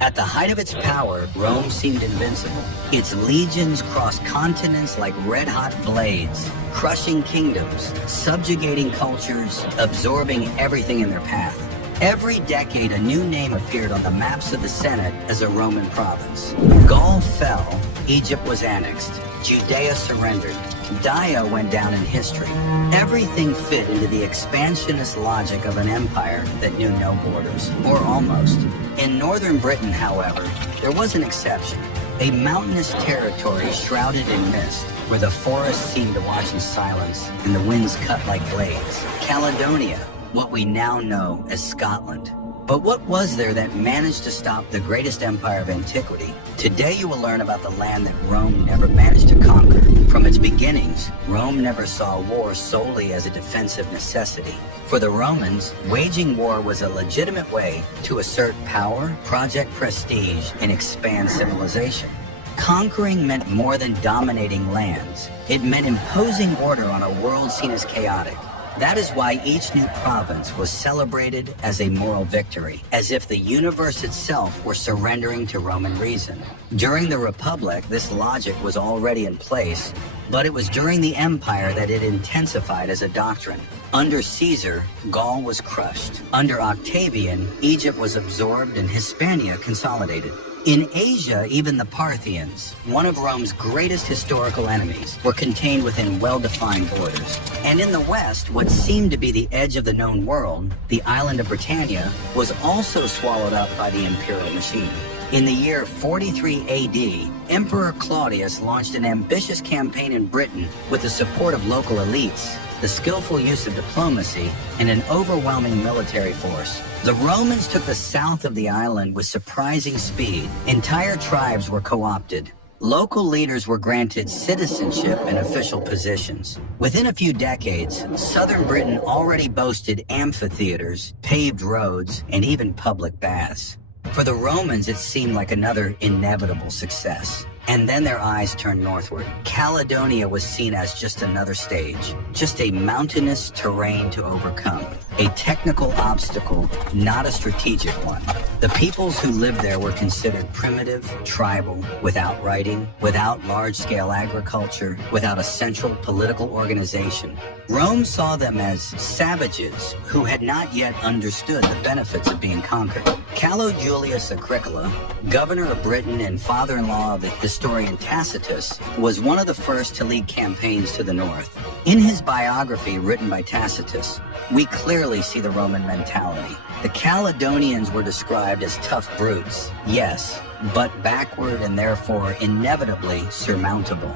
At the height of its power, Rome seemed invincible. Its legions crossed continents like red-hot blades, crushing kingdoms, subjugating cultures, absorbing everything in their path. Every decade, a new name appeared on the maps of the Senate as a Roman province. Gaul fell, Egypt was annexed, Judea surrendered, Dia went down in history. Everything fit into the expansionist logic of an empire that knew no borders, or almost. In northern Britain, however, there was an exception. A mountainous territory shrouded in mist, where the forests seemed to watch in silence and the winds cut like blades. Caledonia, what we now know as Scotland. But what was there that managed to stop the greatest empire of antiquity? Today you will learn about the land that Rome never managed to conquer. From its beginnings, Rome never saw war solely as a defensive necessity. For the Romans, waging war was a legitimate way to assert power, project prestige, and expand civilization. Conquering meant more than dominating lands. It meant imposing order on a world seen as chaotic. That is why each new province was celebrated as a moral victory, as if the universe itself were surrendering to Roman reason. During the Republic, this logic was already in place, but it was during the Empire that it intensified as a doctrine. Under Caesar, Gaul was crushed. Under Octavian, Egypt was absorbed and Hispania consolidated. In Asia, even the Parthians, one of Rome's greatest historical enemies, were contained within well-defined borders. And in the West, what seemed to be the edge of the known world, the island of Britannia, was also swallowed up by the imperial machine. In the year 43 AD, Emperor Claudius launched an ambitious campaign in Britain with the support of local elites, the skillful use of diplomacy, and an overwhelming military force. The Romans took the south of the island with surprising speed. Entire tribes were co-opted. Local leaders were granted citizenship and official positions. Within a few decades, southern Britain already boasted amphitheaters, paved roads, and even public baths. For the Romans, it seemed like another inevitable success. And then their eyes turned northward. Caledonia was seen as just another stage, just a mountainous terrain to overcome, a technical obstacle, not a strategic one. The peoples who lived there were considered primitive, tribal, without writing, without large-scale agriculture, without a central political organization. Rome saw them as savages who had not yet understood the benefits of being conquered. Callo Julius Agricola, governor of Britain and father-in-law of the historian Tacitus, was one of the first to lead campaigns to the north. In his biography written by Tacitus, we clearly see the Roman mentality. The Caledonians were described as tough brutes, yes, but backward and therefore inevitably surmountable.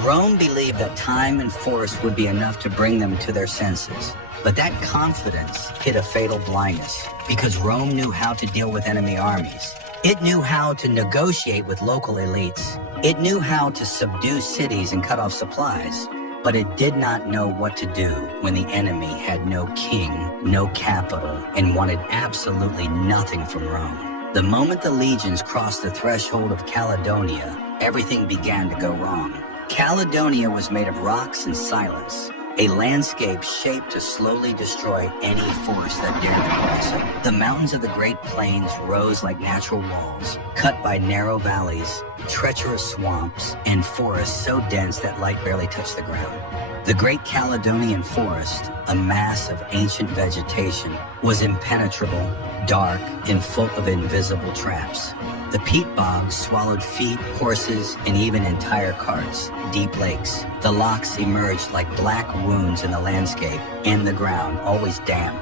Rome believed that time and force would be enough to bring them to their senses. But that confidence hid a fatal blindness, because Rome knew how to deal with enemy armies. It knew how to negotiate with local elites. It knew how to subdue cities and cut off supplies. But it did not know what to do when the enemy had no king, no capital, and wanted absolutely nothing from Rome. The moment the legions crossed the threshold of Caledonia, everything began to go wrong. Caledonia was made of rocks and silence, a landscape shaped to slowly destroy any force that dared to cross it. The mountains of the Great Plains rose like natural walls, cut by narrow valleys, treacherous swamps, and forests so dense that light barely touched the ground. The Great Caledonian Forest, a mass of ancient vegetation, was impenetrable, dark, and full of invisible traps. The peat bogs swallowed feet, horses, and even entire carts, deep lakes. The locks emerged like black wounds in the landscape, and the ground, always damp,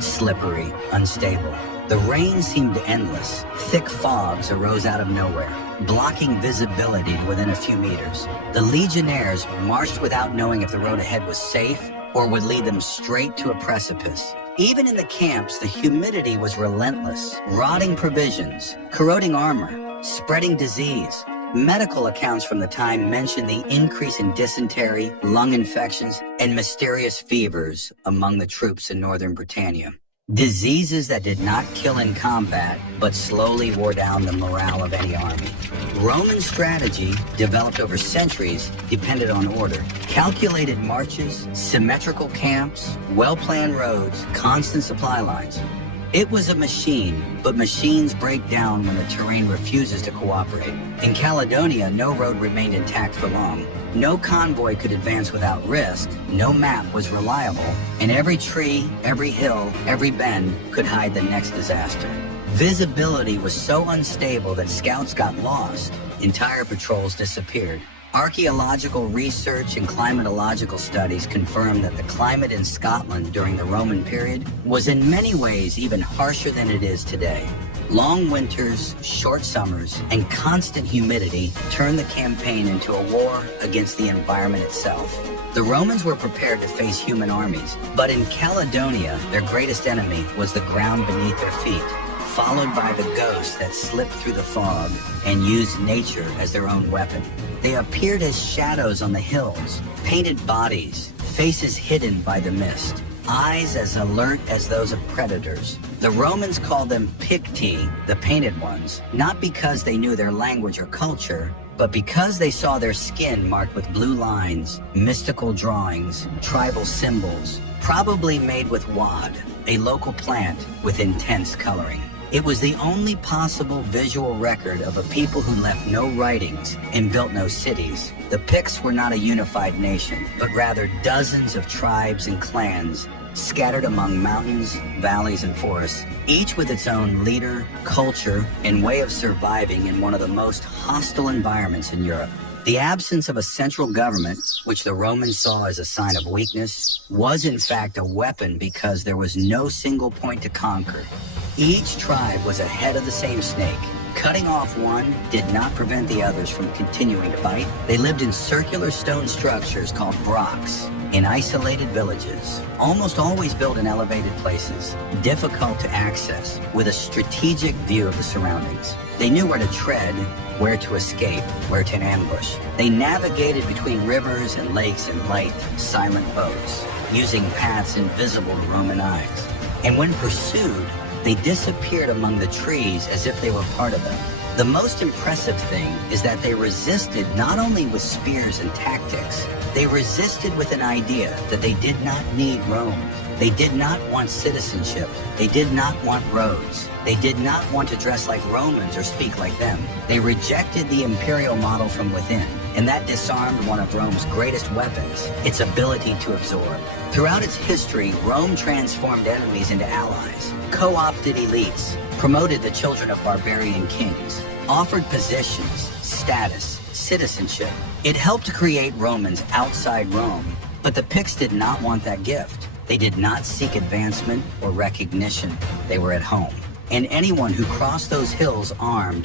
slippery, unstable. The rain seemed endless. Thick fogs arose out of nowhere, blocking visibility to within a few meters. The legionnaires marched without knowing if the road ahead was safe or would lead them straight to a precipice. Even in the camps, the humidity was relentless, rotting provisions, corroding armor, spreading disease. Medical accounts from the time mention the increase in dysentery, lung infections, and mysterious fevers among the troops in northern Britannia. Diseases that did not kill in combat, but slowly wore down the morale of any army. Roman strategy, developed over centuries, depended on order. Calculated marches, symmetrical camps, well-planned roads, constant supply lines. It was a machine, but machines break down when the terrain refuses to cooperate. In Caledonia, no road remained intact for long. No convoy could advance without risk, no map was reliable, and every tree, every hill, every bend could hide the next disaster. Visibility was so unstable that scouts got lost. Entire patrols disappeared. Archaeological research and climatological studies confirm that the climate in Scotland during the Roman period was in many ways even harsher than it is today. Long winters, short summers, and constant humidity turned the campaign into a war against the environment itself. The Romans were prepared to face human armies, but in Caledonia, their greatest enemy was the ground beneath their feet, followed by the ghosts that slipped through the fog and used nature as their own weapon. They appeared as shadows on the hills, painted bodies, faces hidden by the mist, eyes as alert as those of predators. The Romans called them Picti, the painted ones, not because they knew their language or culture, but because they saw their skin marked with blue lines, mystical drawings, tribal symbols, probably made with wad, a local plant with intense coloring. It was the only possible visual record of a people who left no writings and built no cities. The Picts were not a unified nation, but rather dozens of tribes and clans scattered among mountains, valleys, and forests, each with its own leader, culture, and way of surviving in one of the most hostile environments in Europe. The absence of a central government, which the Romans saw as a sign of weakness, was in fact a weapon because there was no single point to conquer. Each tribe was a head of the same snake. Cutting off one did not prevent the others from continuing to bite. They lived in circular stone structures called brocks, in isolated villages, almost always built in elevated places, difficult to access, with a strategic view of the surroundings. They knew where to tread, where to escape, where to ambush. They navigated between rivers and lakes in light, silent boats, using paths invisible to Roman eyes. And when pursued, they disappeared among the trees as if they were part of them. The most impressive thing is that they resisted not only with spears and tactics, they resisted with an idea that they did not need Rome. They did not want citizenship. They did not want roads. They did not want to dress like Romans or speak like them. They rejected the imperial model from within, and that disarmed one of Rome's greatest weapons, its ability to absorb. Throughout its history, Rome transformed enemies into allies, co-opted elites, promoted the children of barbarian kings, offered positions, status, citizenship. It helped to create Romans outside Rome, but the Picts did not want that gift. They did not seek advancement or recognition. They were at home. And anyone who crossed those hills armed